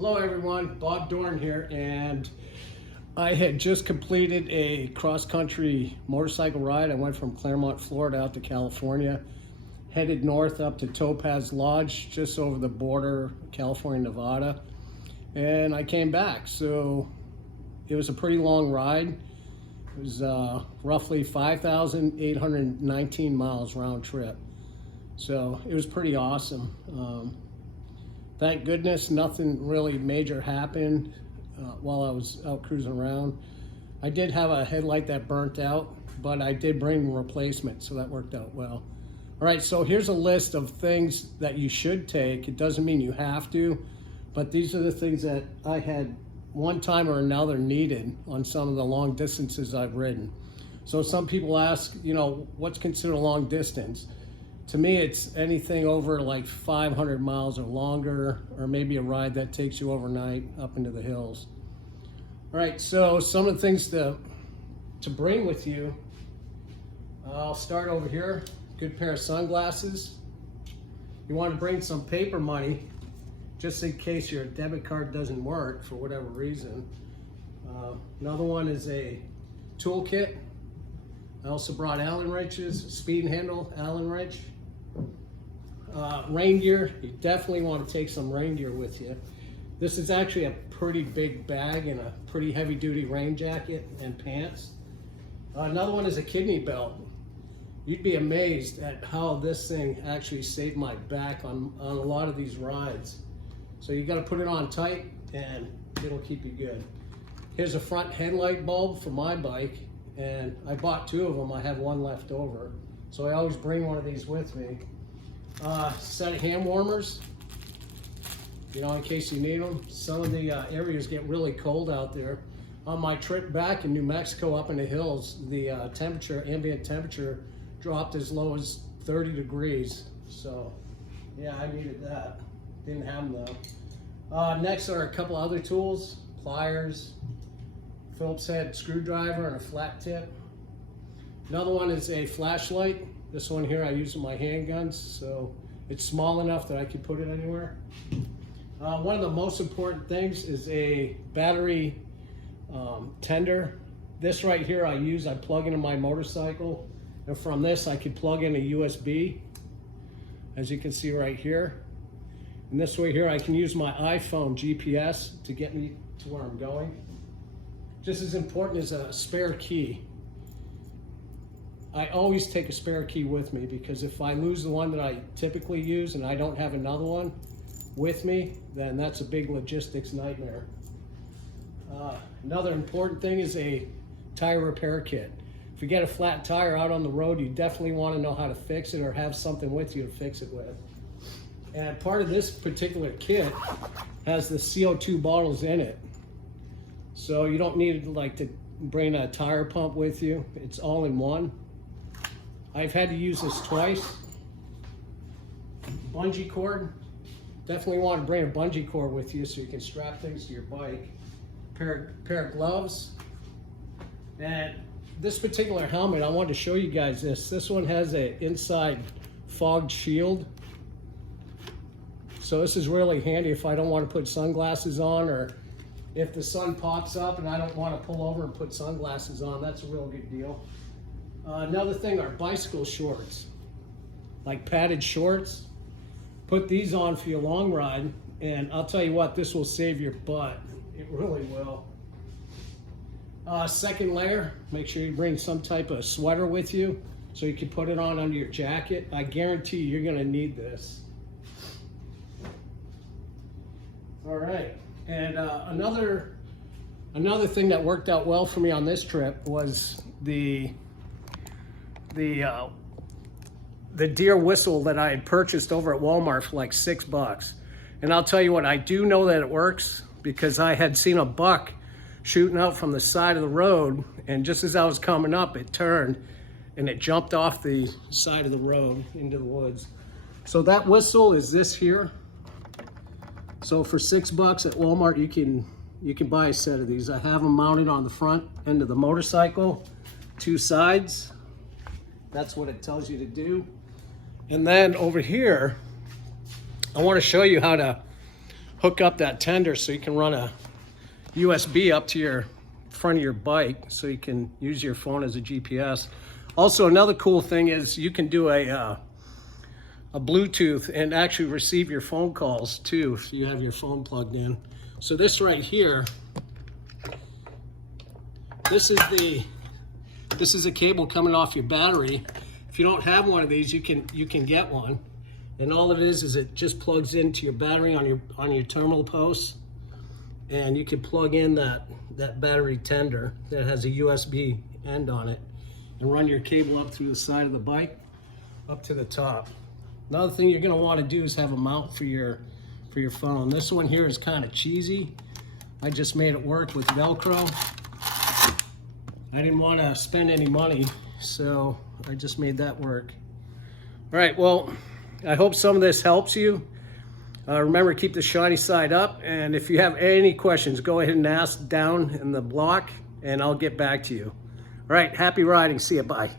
Hello everyone, Bob Doiron here, and I had just completed a cross-country motorcycle ride. I went from Clermont, Florida out to California, headed north up to Topaz Lodge, just over the border, California, Nevada, and I came back. So it was a pretty long ride. It was roughly 5,819 miles round trip. So it was pretty awesome. Thank goodness nothing really major happened while I was out cruising around. I did have a headlight that burnt out, but I did bring a replacement, so that worked out well. All right, so here's a list of things that you should take. It doesn't mean you have to, but these are the things that I had one time or another needed on some of the long distances I've ridden. So some people ask, what's considered a long distance? To me, it's anything over like 500 miles or longer, or maybe a ride that takes you overnight up into the hills. All right, so some of the things to bring with you. I'll start over here. Good pair of sunglasses. You want to bring some paper money, just in case your debit card doesn't work for whatever reason. Another one is a toolkit. I also brought Allen wrenches, speed and handle Allen wrench. Rain gear, you definitely want to take some rain gear with you. This is actually a pretty big bag and a pretty heavy duty rain jacket and pants. Another one is a kidney belt. You'd be amazed at how this thing actually saved my back on a lot of these rides. So you got to put it on tight and it'll keep you good. Here's a front headlight bulb for my bike, and I bought two of them. I have one left over, so I always bring one of these with me. Set of hand warmers, in case you need them. Some of the areas get really cold out there. On my trip back in New Mexico up in the hills, the ambient temperature dropped as low as 30 degrees. So yeah, I needed that. Didn't have them though. Next are a couple other tools: pliers, Phillips head screwdriver, and a flat tip. Another one is a flashlight. This one here I use with my handguns, so it's small enough that I can put it anywhere. One of the most important things is a battery tender. This right here I plug into my motorcycle, and from this I can plug in a USB, as you can see right here. And this way here I can use my iPhone GPS to get me to where I'm going. Just as important as a spare key. I always take a spare key with me, because if I lose the one that I typically use and I don't have another one with me, then that's a big logistics nightmare. Another important thing is a tire repair kit. If you get a flat tire out on the road, you definitely want to know how to fix it or have something with you to fix it with. And part of this particular kit has the CO2 bottles in it. So you don't need to bring a tire pump with you. It's all in one. I've had to use this twice. Bungee cord. Definitely want to bring a bungee cord with you so you can strap things to your bike. Pair of gloves. And this particular helmet, I wanted to show you guys this. This one has an inside fogged shield. So this is really handy if I don't want to put sunglasses on, or if the sun pops up and I don't want to pull over and put sunglasses on. That's a real good deal. Another thing are bicycle shorts, like padded shorts. Put these on for your long ride, and I'll tell you what, this will save your butt. It really will. Second layer, make sure you bring some type of sweater with you so you can put it on under your jacket. I guarantee you're gonna need this. All right, and another thing that worked out well for me on this trip was the deer whistle that I had purchased over at Walmart for like $6. And I'll tell you what, I do know that it works, because I had seen a buck shooting out from the side of the road, and just as I was coming up, it turned and it jumped off the side of the road into the woods. So that whistle is this here. So for $6 at Walmart, you can buy a set of these. I have them mounted on the front end of the motorcycle, two sides. That's what it tells you to do. And then over here, I want to show you how to hook up that tender so you can run a USB up to your front of your bike so you can use your phone as a GPS. Also, another cool thing is you can do a Bluetooth and actually receive your phone calls too if you have your phone plugged in. So this right here, this is a cable coming off your battery. If you don't have one of these, you can get one. And all it is it just plugs into your battery on your terminal posts, and you can plug in that battery tender that has a USB end on it and run your cable up through the side of the bike up to the top. Another thing you're going to want to do is have a mount for your phone. This one here is kind of cheesy. I just made it work with Velcro. I didn't want to spend any money, so I just made that work. All right, well, I hope some of this helps you. Remember, keep the shiny side up, and if you have any questions, go ahead and ask down in the block, and I'll get back to you. All right, happy riding. See you. Bye.